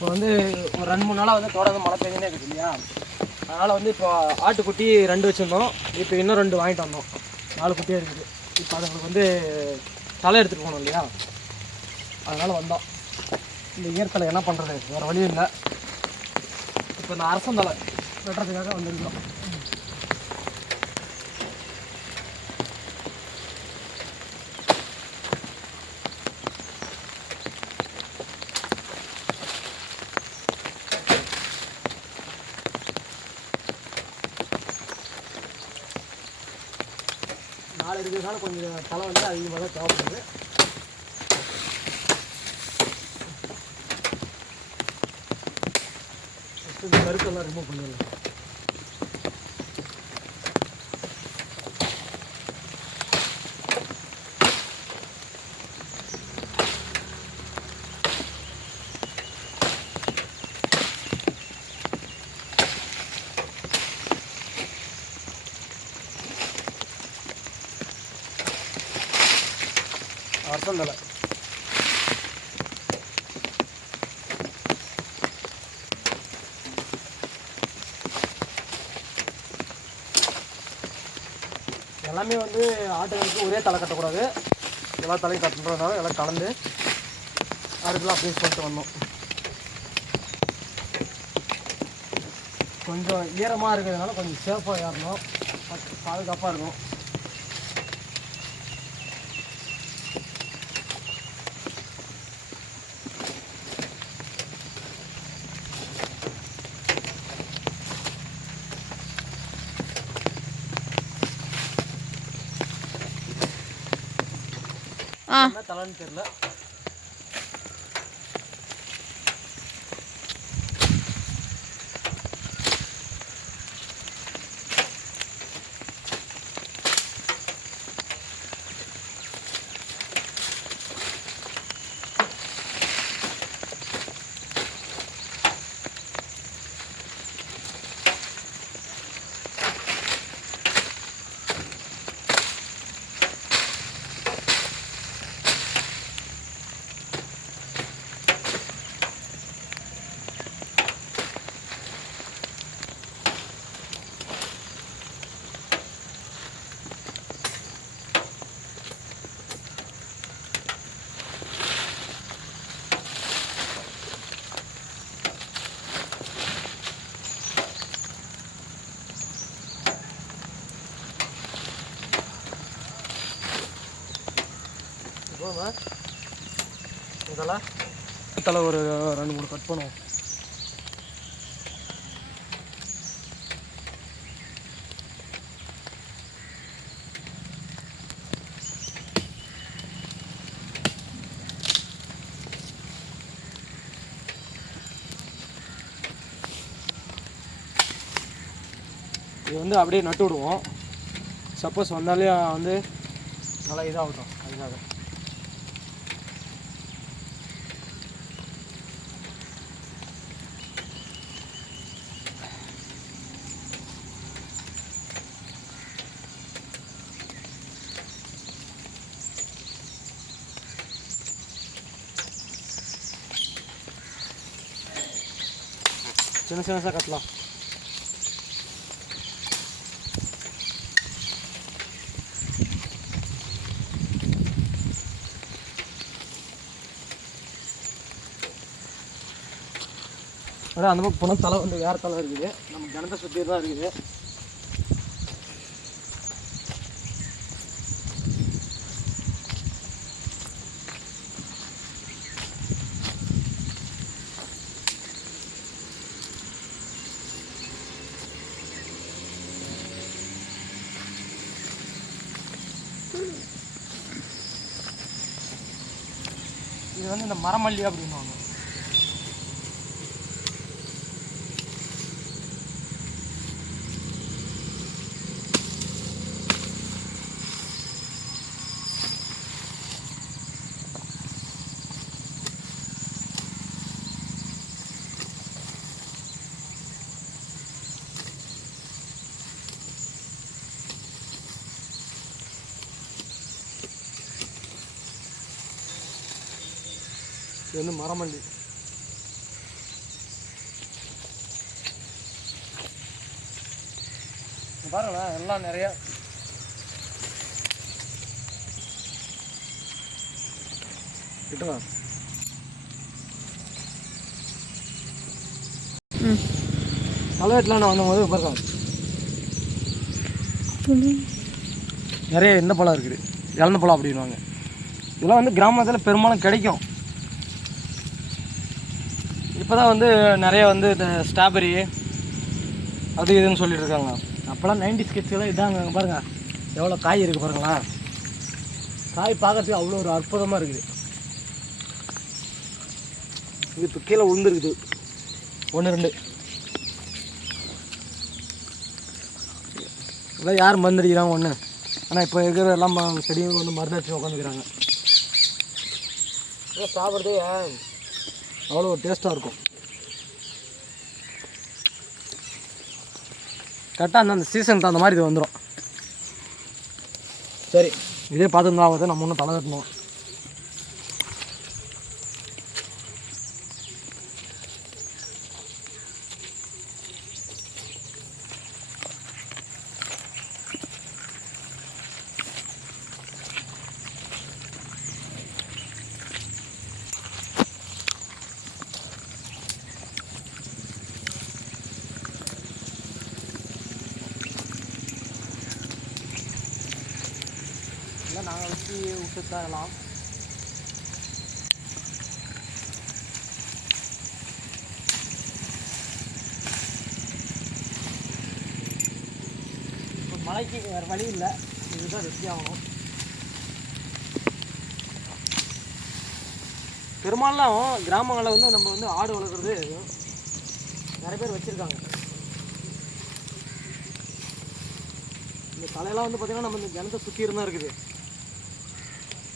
இப்போ வந்து ஒரு ரெண்டு மூணு நாளாக வந்து தொடர்ந்து மழை பெஞ்சுனே இருக்குது இல்லையா? அதனால் வந்து இப்போ ஆட்டுக்குட்டி ரெண்டு வச்சுருந்தோம். இப்போ இன்னும் ரெண்டு வாங்கிட்டு வந்தோம். நாலு குட்டியாக இருக்குது. இப்போ அதுங்களுக்கு வந்து தலை எடுத்துகிட்டு போகணும் இல்லையா? அதனால் வந்தோம். இந்த ஈரத்தலை என்ன பண்ணுறது வேறு வழியும் இல்லை. இப்போ இந்த அரசந்தலை வெட்டுறதுக்காக வந்திருந்தோம். இருக்கிறதுனால கொஞ்சம் தலை வந்து அதிகமாக தான் தேவைப்படுது கருக்கெல்லாம் ரிமூவ் பண்ணிடலாம். அரசந்தலை எல்லாமே வந்து ஆட்டுகளுக்கு ஒரே தலை கட்டக்கூடாது. எல்லா தலையும் கட்டுறதுனால எல்லாம் கலந்து அதுக்கெல்லாம் அப்படியே சொல்லிட்டு வந்தோம். கொஞ்சம் ஈரமாக இருக்கிறதுனால கொஞ்சம் சேஃபாக ஏறணும். பாதுகாப்பாக இருக்கும் ஆ என்ன தலை ஒரு ரெண்டு மூணு கட் பண்ணுவோம். இது வந்து அப்படியே நட்டு விடுவோம். சப்போஸ் வந்தாலே வந்து நல்லா இதாகட்டும் அதுக்காக. சின்ன சின்னதாக கட்டலாம் அந்த பக்கம் போனால் தலை வந்து வேறு தலை இருக்குது. நம்ம கிணத்தை சுற்றி தான் இருக்குது. மரமல்லி அப்படின்னு. இது வந்து மரமல்லி. பாருங்களேன் எல்லாம் நிறையா. கிட்டவா கலவெட்டில் நான் வந்தபோது பாருங்க. நிறைய இந்த பழம் இருக்குது. இழந்த பழம் அப்படின்வாங்க இதெல்லாம் வந்து கிராமத்தில் பெரும்பாலும் கிடைக்கும். இப்போ தான் வந்து நிறைய வந்து இந்த ஸ்ட்ராபெரி அது இதுன்னு சொல்லிட்டு இருக்காங்க. அப்போல்லாம் நைன்டி ஸ்கெட்ஸ்லாம் இதாங்க. பாருங்கள் பாருங்க. எவ்வளோ காய் இருக்குது பாருங்களா காய் பார்க்கறதுக்கு அவ்வளோ ஒரு அற்புதமாக இருக்குது. இது இப்போ கீழே விழுந்துருக்குது ஒன்று ரெண்டு. இதெல்லாம் யார் மருந்து அடிக்கிறாங்க ஒன்று ஆனால் இப்போ இருக்கிற எல்லாம் செடியும் வந்து மருந்து அடிச்சு உட்காந்துக்கிறாங்க சாப்பிட்றதே அவ்வளோ டேஸ்ட்டாக இருக்கும். கரெக்டாக அந்த அந்த சீசன் தகுந்த மாதிரி இது வந்துடும் சரி. இதே பார்த்துருந்தா ஆகுது நம்ம ஒன்றும் தலை தட்டணும். இல்லை வச்சு விட்டு தரலாம் இப்போ மழைக்கு வேறு வழி இல்லை. இதுதான் வெட்டி ஆகணும். பெரும்பாலும் கிராமங்களில் வந்து நம்ம வந்து ஆடு வளர்க்குறது நிறைய பேர் வச்சுருக்காங்க. இந்த தலையெல்லாம் வந்து பார்த்திங்கன்னா நம்ம இந்த ஜனத்தை சுற்றி இருந்தால் இருக்குது.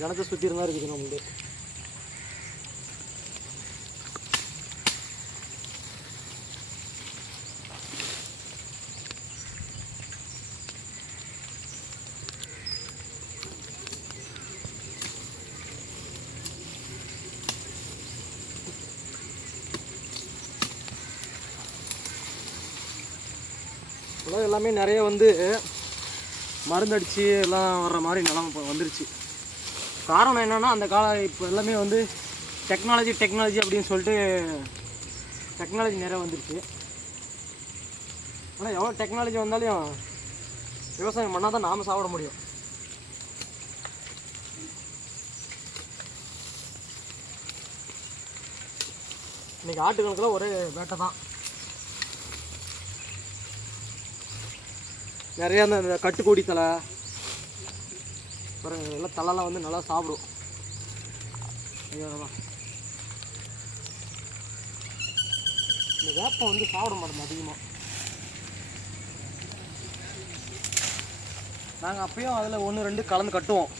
கிணத்தை சுற்றி இருந்தா இருக்குது நம்மளுக்கு எல்லாமே நிறைய வந்து மருந்தடிச்சு எல்லாம் வர்ற மாதிரி நிலமை இப்போ வந்துருச்சு. காரணம் என்னென்னா அந்த காலம் இப்போ எல்லாமே வந்து டெக்னாலஜி டெக்னாலஜி அப்படின்னு சொல்லிட்டு டெக்னாலஜி நிறைய வந்துருச்சு. ஆனால் எவ்வளோ டெக்னாலஜி வந்தாலும் விவசாயம் பண்ணால் தான் நாம் சாப்பிட முடியும். இன்னைக்கு ஆட்டுகளுக்கெல்லாம் ஒரே வேட்டை தான். நிறைய அந்த கட்டுக்கோடி தலை பாருங்க எல்லாம் தலைலாம் வந்து நல்லா சாப்பிடும். ஐயோ இந்த வேப்பம் வந்து சாப்பிட மாட்டோம் அதிகமாக நாங்கள் அப்பயும் அதில் ஒன்று ரெண்டு கலந்து கட்டுவோம்.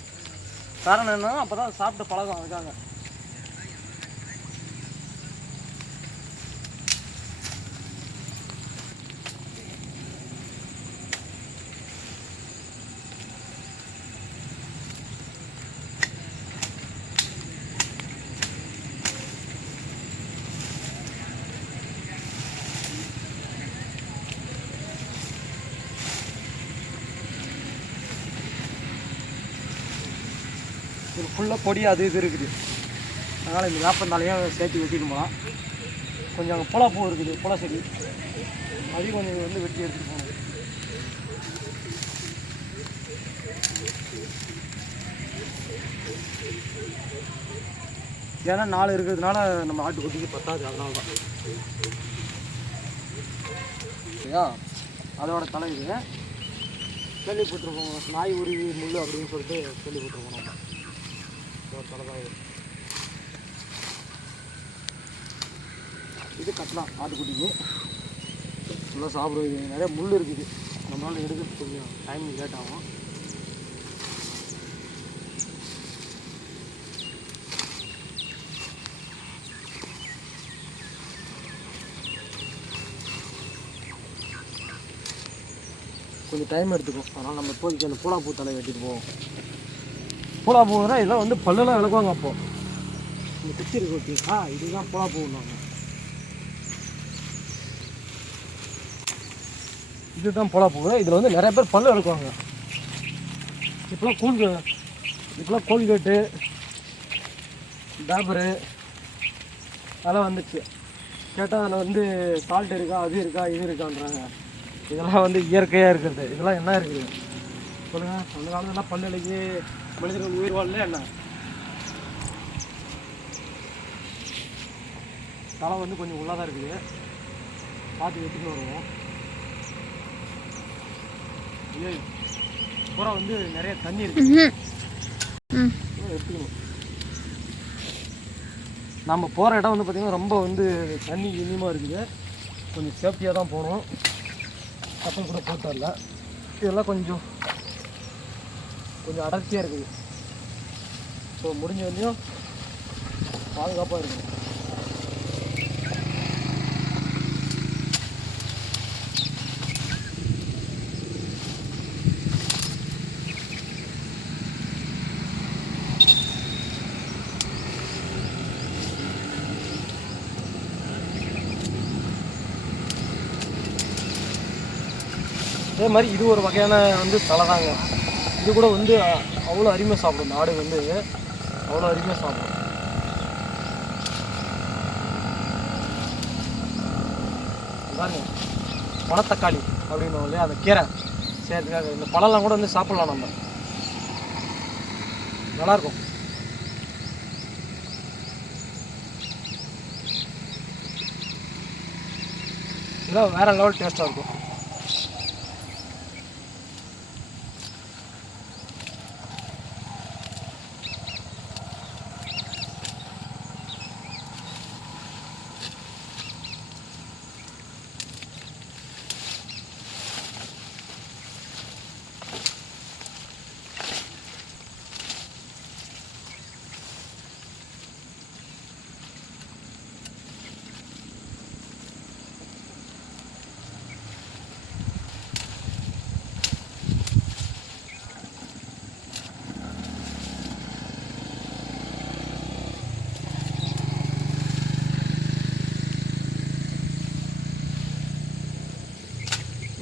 காரணம் என்னன்னா அப்போ தான் சாப்பிட்டு பழகம் அதுக்காக. ஃபுல்லாக பொடி அது இது இருக்குது. அதனால் இந்த வேப்பந்தாலையும் சேர்த்து வெட்டிட்டு போகலாம். கொஞ்சம் அங்கே பூ இருக்குது புலா செடி அதையும் கொஞ்சம் வந்து வெட்டி எடுத்துகிட்டு போகணும். ஏன்னா நாலு இருக்கிறதுனால நம்ம ஆட்டு குட்டிக்கு பத்தாது அதனால தான் சரியா? அதோட தலை இது கேள்விப்பட்டிருப்போம் நாய் உருவி முள் அப்படின்னு சொல்லிட்டு கேள்விப்பட்டிருப்போம் நம்ம. இதோட இது கட்டலாம் ஆட்டுக்குட்டிக்கு. நல்லா சாப்பிடுவது நிறைய முள் இருக்குது. நம்மளால் எடுக்கிறதுக்கு கொஞ்சம் டைம் லேட் ஆகும். கொஞ்சம் டைம் எடுத்துக்கும் அதனால் நம்ம இப்போதைக்கு அந்த பூலாப்பூ தலை வெட்டிட்டு போவோம். பூலாப்பூனா இதெல்லாம் வந்து பல்லெல்லாம் விளக்குவாங்க அப்போ. இந்த பிக்சர் இருக்கு ஓகேங்களா இதுதான் பூலாப்பூன்னாங்க இதுதான் பொழப்பு இதில் வந்து நிறைய பேர் பல்லு எடுக்குவாங்க இப்போலாம் கூல் இப்போலாம் கோல்கேட்டு டாபரு அதெல்லாம் வந்துச்சு. கேட்டால் அதில் வந்து சால்ட் இருக்கா அது இருக்கா இது இருக்கான்றாங்க. இதெல்லாம் வந்து இயற்கையாக இருக்கிறது. இதெல்லாம் என்ன இருக்குது? சொல்லுங்கள் அந்த காலத்துலாம் பல்லுலைக்கு மனிதர்கள் உயிர் வாழல என்ன தலை வந்து கொஞ்சம் உள்ளாக தான் இருக்குது. பார்த்து எடுத்துட்டு வருவோம். இல்லை பூரா வந்து நிறைய தண்ணி இருக்கு. எடுத்துக்கணும். நம்ம போகிற இடம் வந்து பார்த்திங்கன்னா ரொம்ப வந்து தண்ணி இனிமாக இருக்குது. கொஞ்சம் சேஃப்டியாக தான் போகணும். கப்பல் கூட போட்டு வரல. இதெல்லாம் கொஞ்சம் கொஞ்சம் அடர்த்தியாக இருக்குது. ஸோ முடிஞ்ச வரையும் பாதுகாப்பாக இருக்கும் அதே மாதிரி இது ஒரு வகையான வந்து தலை தாங்க. இது கூட வந்து அவ்வளோ அருமையாக சாப்பிடும். இந்த ஆடு வந்து அவ்வளோ அருமையாக சாப்பிடும். பாருங்க பழத்தக்காளி அப்படின்னு இல்லையா? அந்த கீரை. சேர்த்துக்காக இந்த பழம்லாம் கூட வந்து சாப்பிட்லாம் நம்ம. நல்லாயிருக்கும். இதெல்லாம் வேறு லெவல் டேஸ்ட்டாக இருக்கும்.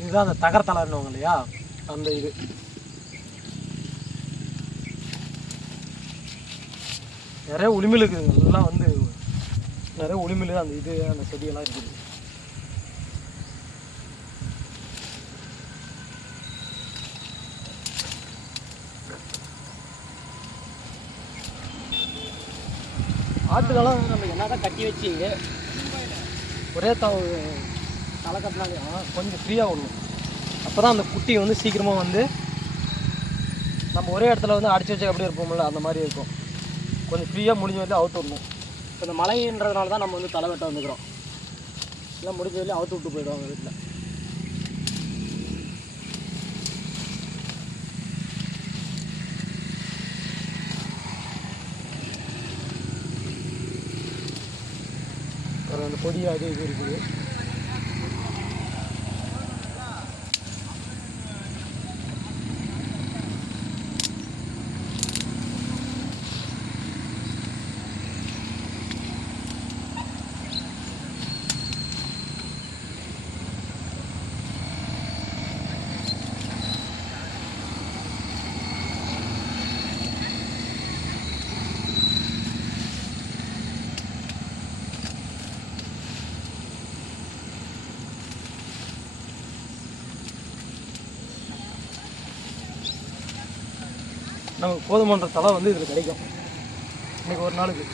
இதுதான் அந்த தகரத்தலைன்னுவாங்க இல்லையா அந்த இது. நிறைய உளிமில் இருக்குது. எல்லாம் வந்து நிறைய உளிமில் அந்த இது அந்த செடியெல்லாம் இருக்குது. ஆட்டுக்கெல்லாம் நம்ம என்னதான் கட்டி வச்சு ஒரே தவ தலை கட்டினாலையும் கொஞ்சம் ஃப்ரீயாக விடணும். அப்போ தான் அந்த குட்டி வந்து சீக்கிரமாக வந்து நம்ம ஒரே இடத்துல வந்து அடிச்சு வச்சு அப்படியே இருப்போம்ல அந்த மாதிரி இருக்கும். கொஞ்சம் ஃப்ரீயாக முடிஞ்ச வரையும் அவுத்து விடணும். இப்போ இந்த மழைன்றதுனால தான் நம்ம வந்து தலை வெட்ட வந்துக்கிறோம். இல்லை முடிஞ்ச வரையும் அவுத்து விட்டு போயிடுவாங்க வீட்டில் அப்புறம் அந்த பொடி அது இது இருக்குது. நமக்கு போதுமான தலை வந்து இதில் கிடைக்கும். இன்னைக்கு ஒரு நாளுக்கு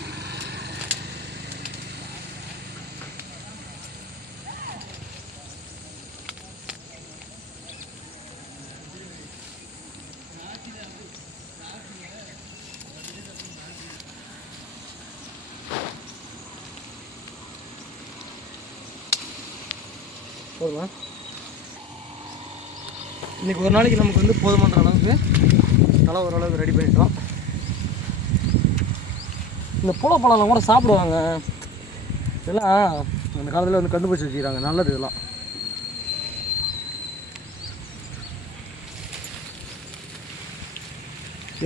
போதுமா? இன்னைக்கு ஒரு நாளைக்கு நமக்கு வந்து போதுமான அளவுக்கு தலை ஓரளவுக்கு ரெடி பண்ணிட்டோம். இந்த புல பழம்லாம் கூட சாப்பிடுவாங்க. இதெல்லாம் அந்த காலத்தில் வந்து கண்டுபிடிச்சி வச்சுக்கிறாங்க. நல்லது இதெல்லாம்.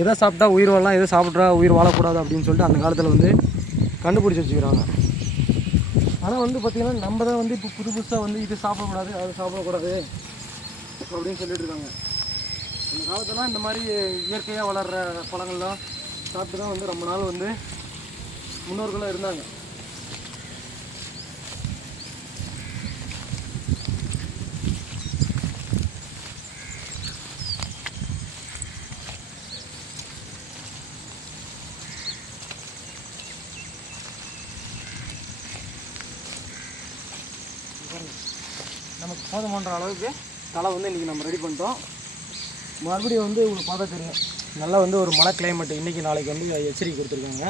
எதை சாப்பிட்டா உயிர் வாழலாம் எதை சாப்பிட்றா உயிர் வாழக்கூடாது அப்படின்னு சொல்லிட்டு அந்த காலத்தில் வந்து கண்டுபிடிச்சி வச்சுக்கிறாங்க. ஆனால் வந்து பார்த்திங்கன்னா நம்ம தான் வந்து இப்போ புது புதுசாக வந்து இது சாப்பிடக்கூடாது அது சாப்பிடக்கூடாது அப்படின்னு சொல்லிட்டு இருக்காங்க. இந்த காலத்துலாம் இந்த மாதிரி இயற்கையாக வளர்கிற பழங்கள்லாம் சாப்பிட்டு தான் வந்து ரொம்ப நாள் வந்து முன்னோர்களாக இருந்தாங்க. நமக்கு போதுமான்ற அளவுக்கு தலை வந்து இன்றைக்கி நம்ம ரெடி பண்ணிட்டோம். மறுபடியும் வந்து உங்களுக்கு பார்த்தா தெரியும். நல்லா வந்து ஒரு மழை கிளைமேட் இன்றைக்கி நாளைக்கு வந்து எச்சரிக்கை கொடுத்துருக்காங்க.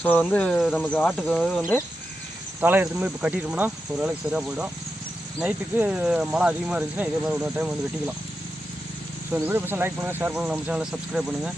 ஸோ வந்து நமக்கு ஆட்டுக்கு வந்து தலை எடுத்துன்னு இப்போ கட்டிட்டோம்னா ஒரு வேலைக்கு சரியாக போயிடும். நைட்டுக்கு மழை அதிகமாக இருந்துச்சுன்னா இதே மாதிரி ஒரு டைம் வந்து வெட்டிக்கலாம். ஸோ இந்த வீடியோ பசங்க லைக் பண்ணுங்கள் ஷேர் பண்ணுங்கள் நம்ம சேனலை சப்ஸ்கிரைப் பண்ணுங்கள்